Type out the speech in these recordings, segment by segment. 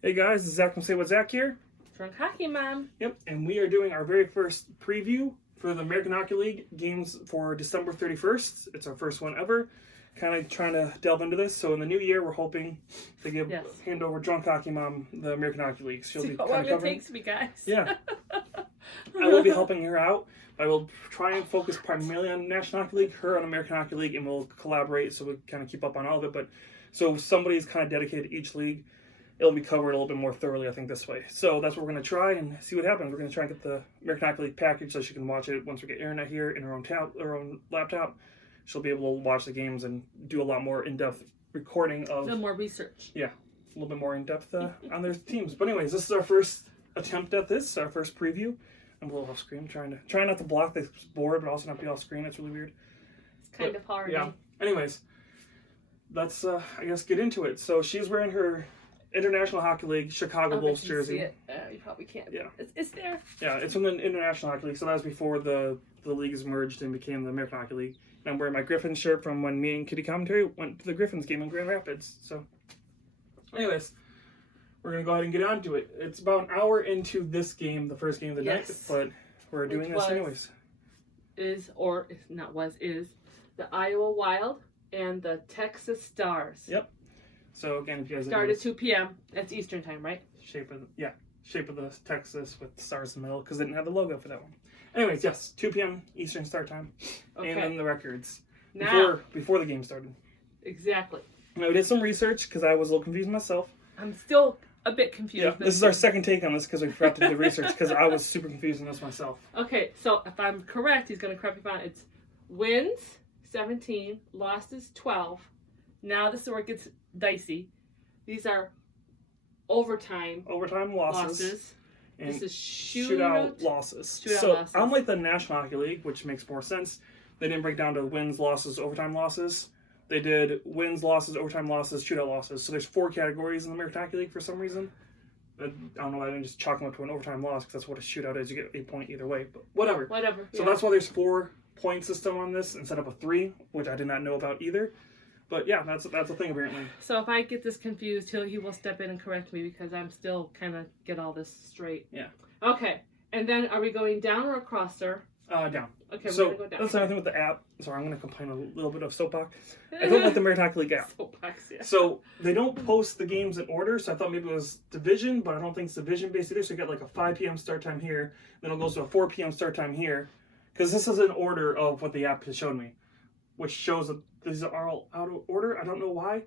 Hey guys, this is Zach from Say What Zach here. Drunk Hockey Mom. Yep, and we are doing our very first preview for the American Hockey League games for December 31st. It's our first one ever. Kind of trying to delve into this. So in the new year, we're hoping to hand over Drunk Hockey Mom the American Hockey League. She'll be kind of covering. It takes me, guys. Yeah. I will be helping her out. I will try and focus primarily on National Hockey League, her on American Hockey League, and we'll collaborate so we kind of keep up on all of it. But so somebody's kind of dedicated to each league. It'll be covered a little bit more thoroughly, I think, this way. So that's what we're going to try and see what happens. We're going to try and get the American Hockey League package so she can watch it once we get internet here in her own laptop. She'll be able to watch the games and do a lot more in-depth recording of... A little more research. Yeah, a little bit more in-depth on their teams. But anyways, this is our first attempt at this, our first preview. I'm a little off screen, trying not to block this board, but also not be off screen. It's really weird. It's kind of hard. Yeah. Anyways, let's, I guess, get into it. So she's wearing her International Hockey League Chicago Bulls jersey. See it. You probably can't. Yeah. It's there. Yeah, it's from the International Hockey League, so that was before the leagues merged and became the American Hockey League. And I'm wearing my Griffins shirt from when me and Kitty Commentary went to the Griffins game in Grand Rapids. So, anyways, we're going to go ahead and get on to it. It's about an hour into this game, the first game of the night, but we're doing this anyways. Is the Iowa Wild and the Texas Stars. Yep. So again, if you guys start at 2 p.m. That's Eastern time, right? Shape of the Texas with stars in the middle because they didn't have the logo for that one. Anyways, yes, 2 p.m. Eastern start time, and then the records before the game started. Exactly. Now we did some research because I was a little confused myself. I'm still a bit confused. Yeah, this is our second take on this because we forgot to do the research because I was super confused on this myself. Okay, so if I'm correct, he's going to correct me if I'm not. It's wins 17, losses 12. Now this is where it gets dicey. These are overtime losses. And this is shootout losses. Losses. Unlike the National Hockey League, which makes more sense, they didn't break down to wins, losses, overtime losses. They did wins, losses, overtime losses, shootout losses. So there's 4 categories in the American Hockey League for some reason. I don't know why I didn't just chalk them up to an overtime loss because that's what a shootout is. You get a point either way, but whatever. So that's why there's 4-point system on this instead of a 3, which I did not know about either. But yeah, that's a thing apparently. So if I get this confused, he will step in and correct me because I'm still kind of get all this straight. Yeah. Okay. And then are we going down or across, sir? Down. Okay, so we're going to go down. That's another thing with the app. Sorry, I'm going to complain a little bit of soapbox. I don't like the American Hockey League app. Soapbox, yeah. So they don't post the games in order, so I thought maybe it was division, but I don't think it's division based either. So you get like a 5 p.m. start time here, then it goes to a 4 p.m. start time here. Because this is an order of what the app has shown me, which shows that these are all out of order. I don't know why.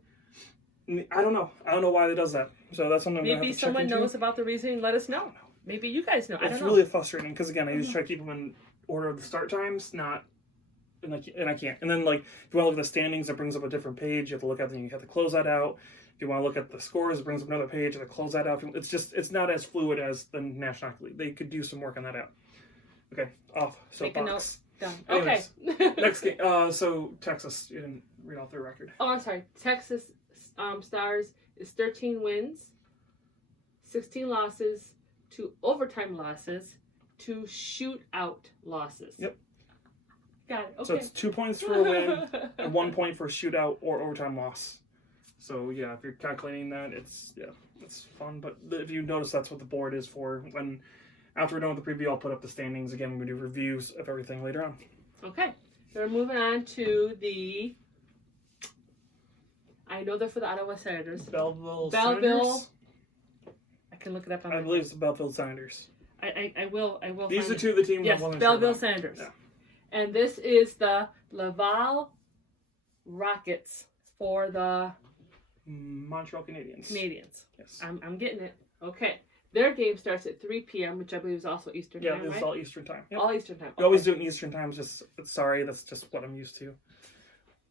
I don't know why it does that. So that's something I'm going to have to check into. Maybe someone knows about the reasoning. Let us know. Maybe you guys know. It's really frustrating because again, I usually try to keep them in order of the start times, and I can't. And then like if you want to look at the standings, it brings up a different page. You have to look at them. You have to close that out. If you want to look at the scores, it brings up another page. You have to close that out. It's not as fluid as the National Hockey League. They could do some work on that out. Okay, off. Soapbox. Done. Anyways, Okay. Next game. So Texas. You didn't read off their record. Oh, I'm sorry. Texas Stars is 13 wins, 16 losses, 2 overtime losses, 2 shootout losses. Yep. Got it. Okay. So it's 2 points for a win and 1 point for a shootout or overtime loss. So yeah, if you're calculating that, it's fun. But if you notice, that's what the board is for. When after we're done with the preview, I'll put up the standings again. We do reviews of everything later on. Okay. So we're moving on to the. I know they're for the Ottawa Senators. Belleville. Senators? I can look it up on I believe it's the Belleville Senators. I will. These are 2 of the teams. Yes, Belleville Senators. Yeah. And this is the Laval Rockets for the Montreal Canadiens. Yes. I'm getting it. Okay. Their game starts at 3 p.m., which I believe is also Eastern time, Yeah, this is all Eastern time. Yep. All Eastern time. We always do it in Eastern time. Sorry, that's just what I'm used to.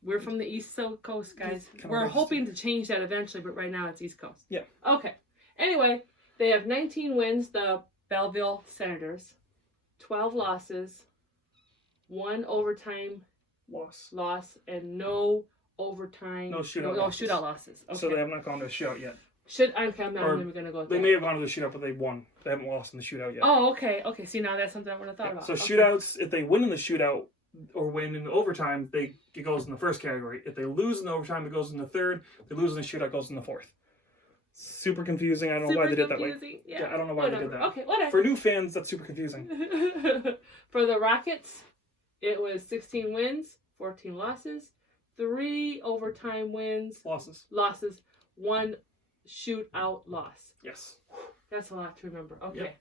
We're from the East Coast, guys. We're hoping to change that eventually, but right now it's East Coast. Yeah. Okay. Anyway, they have 19 wins, the Belleville Senators, 12 losses, 1 overtime loss, and no overtime. No shootout losses. Okay. So they have not gone to a shootout yet. I'm not even going to go with They that. may have gone to the shootout, but they won. They haven't lost in the shootout yet. Oh, okay. Okay, see, now that's something I would have thought about. So shootouts, if they win in the shootout or win in the overtime, it goes in the first category. If they lose in the overtime, it goes in the third. If they lose in the shootout, it goes in the fourth. Super confusing. I don't know why they did that way. Confusing. Yeah, I don't know why they did that. Okay, whatever. For new fans, that's super confusing. For the Rockets, it was 16 wins, 14 losses, 3 overtime wins, Losses. 1 shootout loss. Yes. That's a lot to remember. Okay. Yep.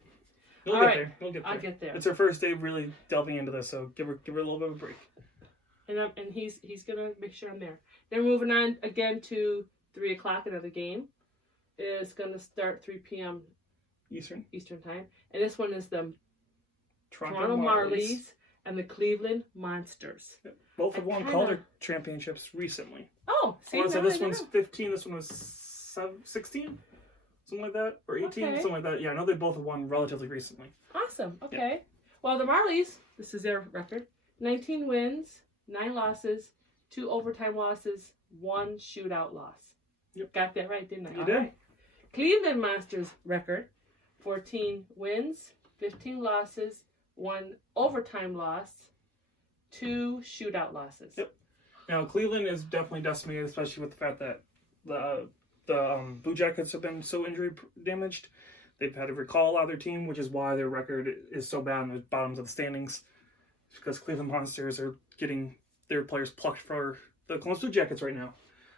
You'll All get right. there. You'll get there. I'll get there. It's her first day really delving into this, so give her a little bit of a break. And he's gonna make sure I'm there. Then moving on again to 3 o'clock, another game. Is gonna start 3 p.m. Eastern time, and this one is the Toronto Marlies and the Cleveland Monsters. Yep. Both have won college championships recently. Oh, see, So this one's 15. This one was 16, something like that, or 18, Okay. something like that. Yeah, I know they both have won relatively recently. Awesome. Okay. Well, the Marlies, this is their record: 19 wins, 9 losses, 2 overtime losses, 1 shootout loss. Yep. Got that right, didn't I? You All did. right. Cleveland Monsters record: 14 wins, 15 losses, 1 overtime loss, 2 shootout losses. Yep. Now Cleveland is definitely decimated, especially with the fact that the Blue Jackets have been so injury damaged. They've had to recall a lot of their team, which is why their record is so bad in the bottoms of the standings. It's because Cleveland Monsters are getting their players plucked for the Columbus Blue Jackets right now.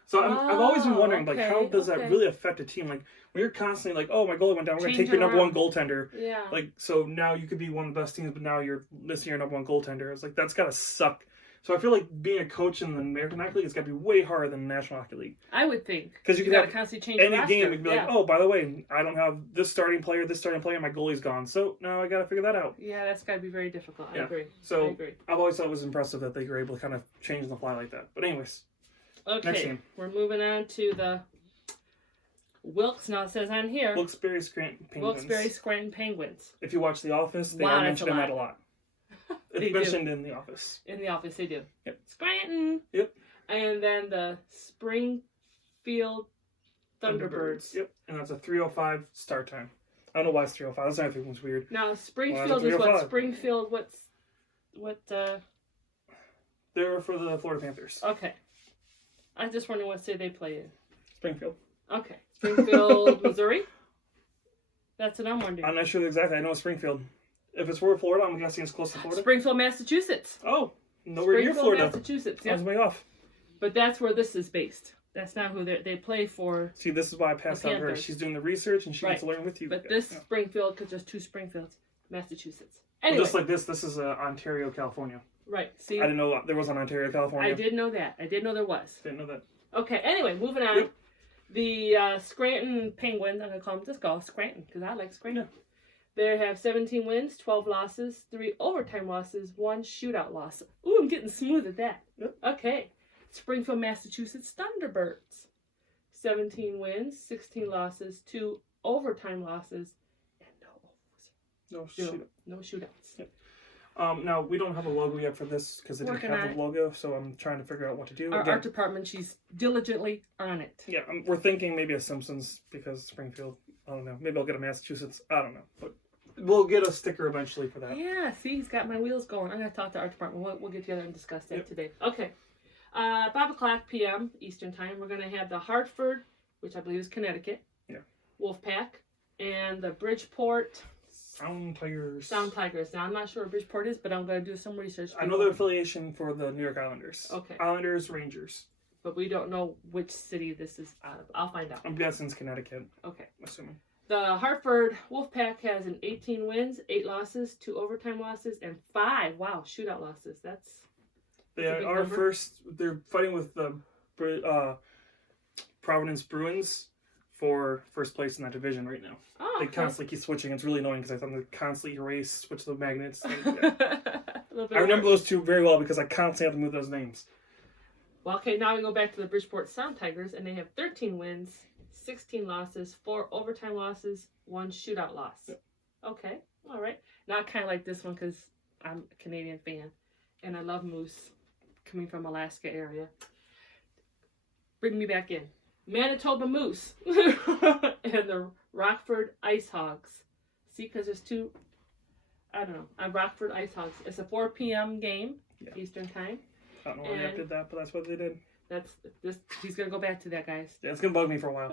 So I've always been wondering, like, how does that really affect a team? Like, when you're constantly like, oh, my goalie went down, we're going to take your number one goaltender. Yeah. Like, so now you could be one of the best teams, but now you're missing your number one goaltender. It's like, that's got to suck. So I feel like being a coach in the American Hockey League has got to be way harder than the National Hockey League. I would think. Because you could gotta have constantly change any the game, roster. you could be like, oh, by the way, I don't have this starting player, my goalie's gone. So now I got to figure that out. Yeah, that's got to be very difficult. I Yeah. agree. So I agree. I've always thought it was impressive that they were able to kind of change on the fly like that. But anyways, next Okay, game. we're moving on to the Wilkes. Now it says on here, Wilkes-Barre Scranton Penguins. Wilkes-Barre Scranton Penguins. If you watch The Office, they Wow, are that's a mentioning that a lot. lot. They It's do. mentioned in The Office. In the office, they do. Yep. Scranton. Yep. And then the Springfield Thunderbirds. Yep. And that's a 3:05 start time. I don't know why it's 3:05. That's another thing that's weird. Now Springfield Why is is it what 3:05? Springfield. What? They're for the Florida Panthers. Okay. I just wondering what city they play in. Springfield. Okay. Springfield, Missouri. That's what I'm wondering. I'm not sure exactly. I know Springfield. If it's for Florida, I'm guessing it's close to Florida. Springfield, Massachusetts. Oh, nowhere near Springfield, Florida. Massachusetts. I was Yeah. way off. But that's where this is based. That's not who they play for. See, this is why I passed The out her. Panthers. She's doing the research and she Right. gets to learn with you. But this Yeah. Springfield, because there's 2 Springfields, Massachusetts. Well, Anyway, just like this is Ontario, California. right. See, I didn't know there was an Ontario, California. I did know that. I did know there was. Didn't know that. Okay, anyway, moving on. Yep. The Scranton Penguins, I'm going to call them just call Scranton, because I like Scranton. They have 17 wins, 12 losses, 3 overtime losses, 1 shootout loss. Ooh, I'm getting smooth at that. Yep. Okay. Springfield, Massachusetts Thunderbirds. 17 wins, 16 losses, 2 overtime losses, and No shit. no shootouts. Yep. Now, we don't have a logo yet for this because they didn't Working have on the it. logo, so I'm trying to figure out what to do. Our Again, art department, she's diligently on it. yeah, we're thinking maybe a Simpsons because Springfield. I don't know. Maybe I'll get a Massachusetts. I don't know. But we'll get a sticker eventually for that. Yeah, see, he's got my wheels going. I'm going to talk to our department. We'll get together and discuss that Yep. today. Okay. 5 o'clock p.m. Eastern Time, we're going to have the Hartford, which I believe is Connecticut. Yeah. Wolfpack. And the Bridgeport Sound Tigers. Sound Tigers. Now, I'm not sure where Bridgeport is, but I'm going to do some research. I know the affiliation for the New York Islanders. Okay. Islanders, Rangers. But we don't know which city this is out of. I'll find out. I'm guessing it's Connecticut. Okay. Assuming. The Hartford Wolfpack has an 18 wins, 8 losses, 2 overtime losses, and 5, shootout losses. That's They a big are number. first. They're fighting with the Providence Bruins for first place in that division right now. oh, They okay. constantly keep switching. It's really annoying because I thought they constantly erase, switch the magnets. A little bit I remember of work. those two very well because I constantly have to move those names. Well, okay, now we go back to the Bridgeport Sound Tigers, and they have 13 wins, 16 losses, 4 overtime losses, 1 shootout loss. Yep. Okay, all right. Now I kind of like this one because I'm a Canadian fan, and I love moose coming from Alaska area. Bring me back in. Manitoba Moose and the Rockford Ice Hogs. See, because there's 2, I don't know, Rockford Ice Hogs. It's a 4 p.m. game, Yeah. Eastern Time. I don't know why they And- did that, but that's what they did. That's this. He's gonna go back to that, guys. Yeah, it's gonna bug me for a while.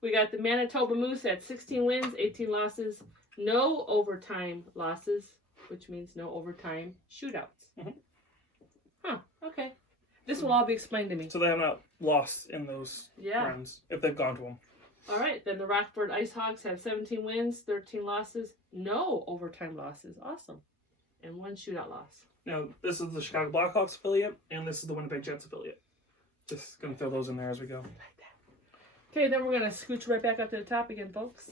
We got the Manitoba Moose at 16 wins, 18 losses, no overtime losses, which means no overtime shootouts. Mhm. Huh, okay. This will all be explained to me. So they have not lost in those Yeah. rounds if they've gone to them. All right, then the Rockford Ice Hogs have 17 wins, 13 losses, no overtime losses. Awesome. And 1 shootout loss. Now, this is the Chicago Blackhawks affiliate, and this is the Winnipeg Jets affiliate. Just going to throw those in there as we go. Okay, then we're going to scooch right back up to the top again, folks.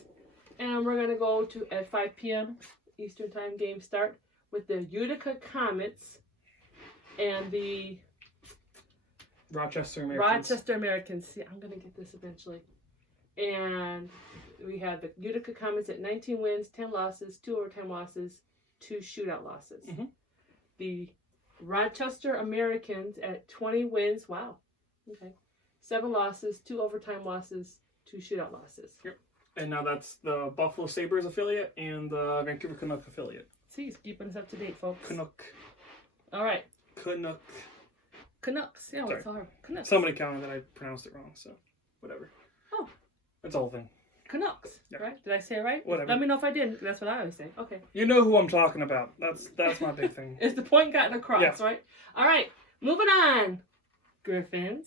And we're going to go to, at 5 p.m. Eastern Time game start, with the Utica Comets and the Rochester Americans. Rochester Americans. See, I'm going to get this eventually. And we have the Utica Comets at 19 wins, 10 losses, 2 overtime losses, 2 shootout losses. Mhm. The Rochester Americans at 20 wins. Wow. Okay. 7 losses, 2 overtime losses, 2 shootout losses. Yep. And now that's the Buffalo Sabres affiliate and the Vancouver Canuck affiliate. See, he's keeping us up to date, folks. Canuck. All right. Canuck. Canucks. Yeah, Sorry. what's hard? Canucks. Somebody counted that I pronounced it wrong, so whatever. Oh. It's the whole thing. Canucks. Yeah. Right? Did I say it right? Whatever. Let me know if I didn't. That's what I always say. Okay. You know who I'm talking about. That's my big thing. Is the point gotten across, Yeah. right? All right. Moving on. Griffins.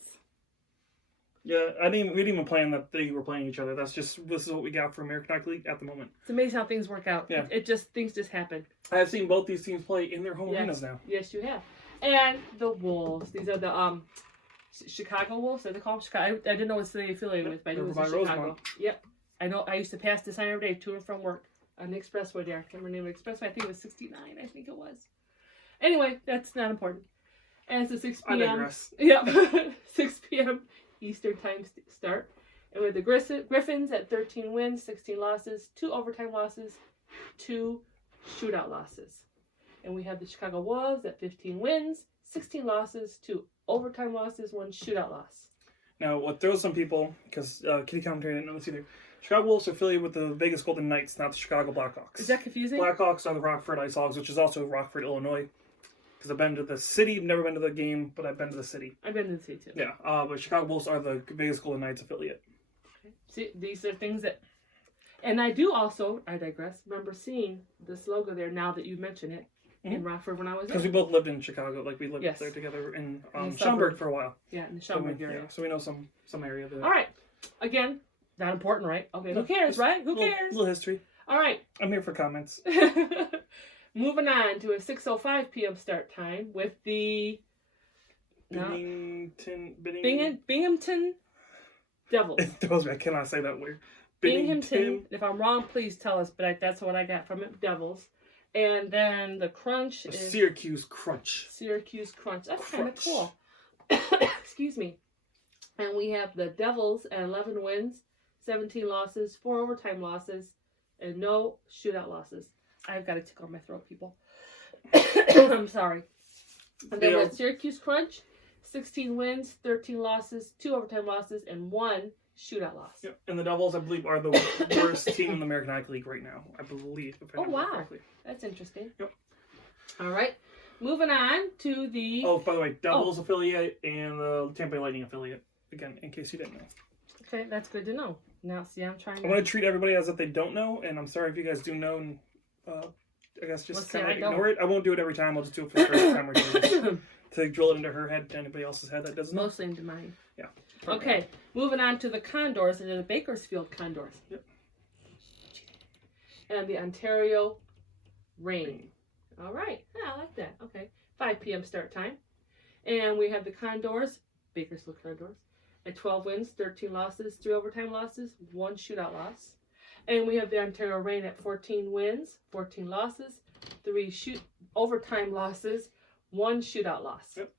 Yeah, we didn't even plan that they were playing each other. This is what we got for American Hockey League at the moment. It's amazing how things work out. Yeah. Things just happen. I have seen both these teams play in their home Yes. arenas now. Yes, you have. And the Wolves. These are the Chicago Wolves. Are they called Chicago? I didn't know what they affiliated with, but I knew it was They're in by Chicago. Rosemont. Yep. I know. I used to pass the sign every day to and from work on the expressway there. I can't remember the name of the expressway. I think it was 69. I think it was. Anyway, that's not important. And it's a 6 I p.m. digress. Yep. 6 p.m. Eastern Time start. And with the Griffins at 13 wins, 16 losses, 2 overtime losses, 2 shootout losses. And we have the Chicago Wolves at 15 wins, 16 losses, 2 overtime losses, 1 shootout loss. Now, what throws some people, because Kitty Commentary didn't know this either, Chicago Wolves are affiliated with the Vegas Golden Knights, not the Chicago Blackhawks. Is that confusing? Blackhawks are the Rockford Ice Hogs, which is also Rockford, Illinois. Because I've been to the city, never been to the game, but I've been to the city. I've been to the city too. Yeah, but Chicago Wolves are the Vegas Golden Knights affiliate. Okay. See, these are things that... And I do also, I digress, remember seeing this logo there now that you mention it in Rockford when I was Because there. we both lived in Chicago, like we lived Yes. there together in In the Schaumburg suburbs. for a while. Yeah, in the So Schaumburg area. so we know some area there. All right. Again, not important, right? Okay, No, who cares, just right? Who little, cares? Little history. All right. I'm here for comments. Moving on to a 6:05 p.m. start time with the Binghamton Devils. It throws me. I cannot say that word. Binghamton. If I'm wrong, please tell us, but that's what I got from it. Devils. And then the Crunch The is Syracuse Crunch. Syracuse Crunch. That's kind of Crunch. cool. Excuse me. And we have the Devils at 11 wins, 17 losses, 4 overtime losses, and no shootout losses. I've got a tickle in my throat, people. I'm sorry. And then with Syracuse Crunch, 16 wins, 13 losses, 2 overtime losses, and 1 shootout loss. Yep. And the Devils, I believe, are the worst team in the American Hockey League right now. I believe. If I Oh, remember wow. correctly. That's interesting. Yep. All right. Moving on to the... Oh, by the way, Devils affiliate and the Tampa Bay Lightning affiliate. Again, in case you didn't know. Okay, that's good to know. Now, see, I'm trying I want to treat everybody as if they don't know, and I'm sorry if you guys do know, and I guess just Well, see, kind of I don't. ignore it. I won't do it every time. I'll just do it for the first time we're doing this. To drill it into her head, to anybody else's head that doesn't know. Mostly into mine. Yeah. Okay, moving on to the Condors, and the Bakersfield Condors. Yep. And the Ontario Reign. All right, yeah, I like that. Okay, 5 p.m. start time. And we have the Condors, Bakersfield Condors, at 12 wins, 13 losses, 3 overtime losses, 1 shootout loss. And we have the Ontario Reign at 14 wins, 14 losses, 3 overtime losses, 1 shootout loss. Yep.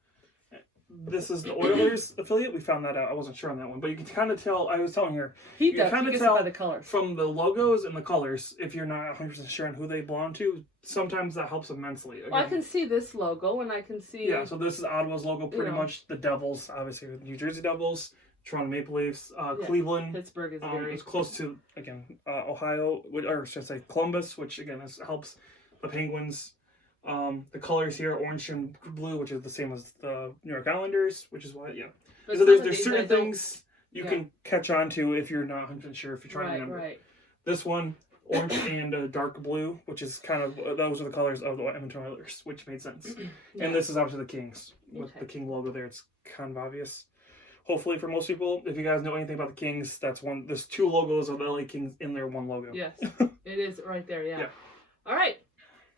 This is the Oilers affiliate. We found that out. I wasn't sure on that one, but you can kind of tell. I was telling her He You does. kinda He gets it tell by the colors. from the logos and the colors, if you're not 100% sure on who they belong to, sometimes that helps immensely. Again, Well, I can see this logo, and I can see... yeah, so this is Ottawa's logo, pretty know. much. The Devils, obviously, the New Jersey Devils, Toronto Maple Leafs, Yeah. Cleveland. Pittsburgh is very... It's close to, again, Ohio, or should I say Columbus, which, again, helps the Penguins. The colors here, orange and blue, which is the same as the New York Islanders, which is why, yeah. But So some of there's these certain I don't- things you Yeah. can catch on to if you're not 100% sure if you're trying to remember. Right. This one, orange and dark blue, which is kind of, those are the colors of the Edmonton Oilers, which made sense. Yeah. And this is obviously the Kings. With Okay. the King logo there, it's kind of obvious. Hopefully for most people, if you guys know anything about the Kings, there's two logos of the LA Kings in their one logo. Yes, it is right there. Yeah. Yeah. All right.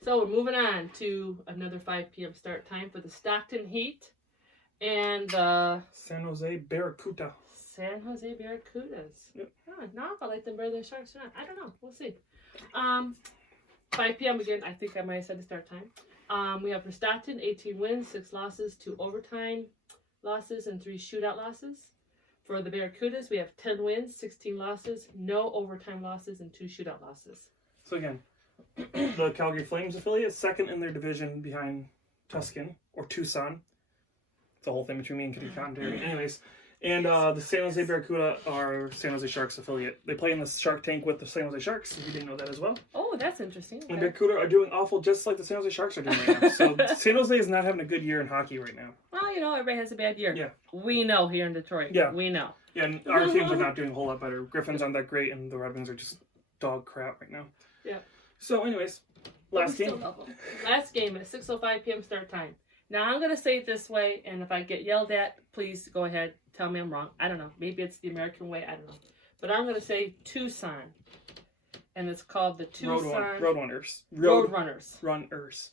So we're moving on to another 5 p.m. start time for the Stockton Heat and the San Jose Barracuda. San Jose Barracudas. Yep. Oh, now if I like them better than Sharks or not, I don't know. We'll see. 5 p.m. again. I think I might have said the start time. We have for Stockton 18 wins, 6 losses, 2 overtime losses, and 3 shootout losses. For the Barracudas, we have 10 wins, 16 losses, no overtime losses, and 2 shootout losses. So again, the Calgary Flames affiliate, second in their division behind Tuscan or Tucson. It's a whole thing between me and Kitty Cotton. Anyways, and the San Jose Barracuda are San Jose Sharks affiliate. They play in the Shark Tank with the San Jose Sharks, if you didn't know that as well. Oh, that's interesting. And Okay. Barracuda are doing awful just like the San Jose Sharks are doing right now. So San Jose is not having a good year in hockey right now. Well, you know, everybody has a bad year. Yeah. We know here in Detroit. Yeah. We know. Yeah, and our teams are not doing a whole lot better. Griffins aren't that great, and the Red Wings are just dog crap right now. Yeah. So anyways, last We still game. love 'em. Last game at 6:05 p.m. start time. Now I'm gonna say it this way, and if I get yelled at, please go ahead. Tell me I'm wrong. I don't know. Maybe it's the American way. I don't know. But I'm gonna say Tucson, and it's called the Tucson Roadrunners. Roadrunners. Runners.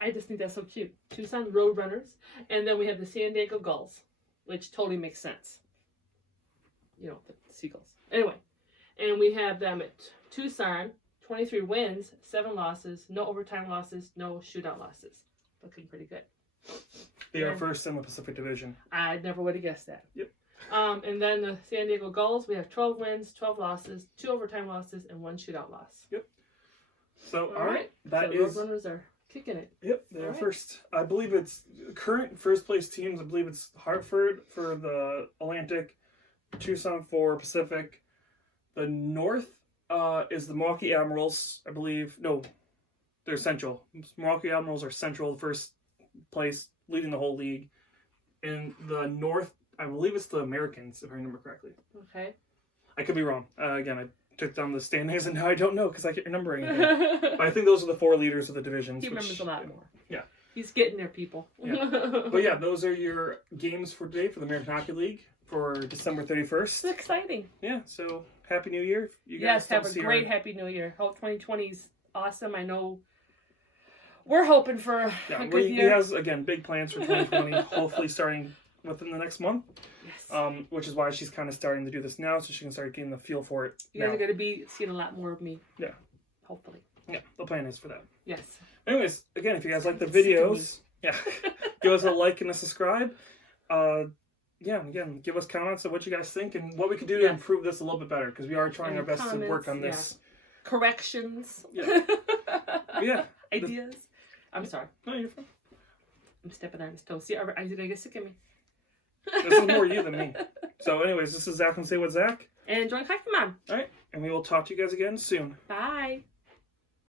I just think that's so cute. Tucson Roadrunners, and then we have the San Diego Gulls, which totally makes sense. You know, the seagulls. Anyway, and we have them at Tucson, 23 wins, 7 losses, no overtime losses, no shootout losses. Looking pretty good. They are Yeah. first in the Pacific Division. I never would have guessed that. Yep. And then the San Diego Gulls, we have 12 wins, 12 losses, 2 overtime losses, and 1 shootout loss. So, all right. That so is. Roadrunners are kicking it. Yep, they are Alright. first. I believe it's current first place teams. I believe it's Hartford for the Atlantic, Tucson for Pacific. The North is the Milwaukee Admirals. I believe. No, they're Central. Milwaukee Admirals are Central, first place, leading the whole league. In the North, I believe it's the Americans, if I remember correctly. Okay. I could be wrong. Again, I took down the standings and now I don't know because I can't remember anything. But I think those are the 4 leaders of the divisions. He which- remembers a lot more. Yeah. He's getting there, people. Yeah. But yeah, those are your games for today for the American Hockey League for December 31st. It's exciting. Yeah, so Happy New Year. You Yes, don't have a see great our- Happy New Year. Hope 2020 is awesome. I know we're hoping for a Yeah, good he year. has, again, big plans for 2020, hopefully starting within the next month, Yes. which is why she's kind of starting to do this now, so she can start getting the feel for it You guys now. are going to be seeing a lot more of me. Yeah. Hopefully. Yeah, the plan is for that. Yes. Anyways, again, if you guys like the Sick of me. videos, yeah, give us a like and a subscribe. Yeah, and again, give us comments of what you guys think and what we could do to Yes. improve this a little bit better because we are trying And our best to work comments, on this. Corrections. Yeah. But yeah, Ideas. I'm sorry. no, you're fine. I'm stepping on his toes. See, are you going to get sick of me? This is more you than me. So, anyways, this is Zach from Say What Zach, And join Hockey Mom. and we will talk to you guys again soon. Bye.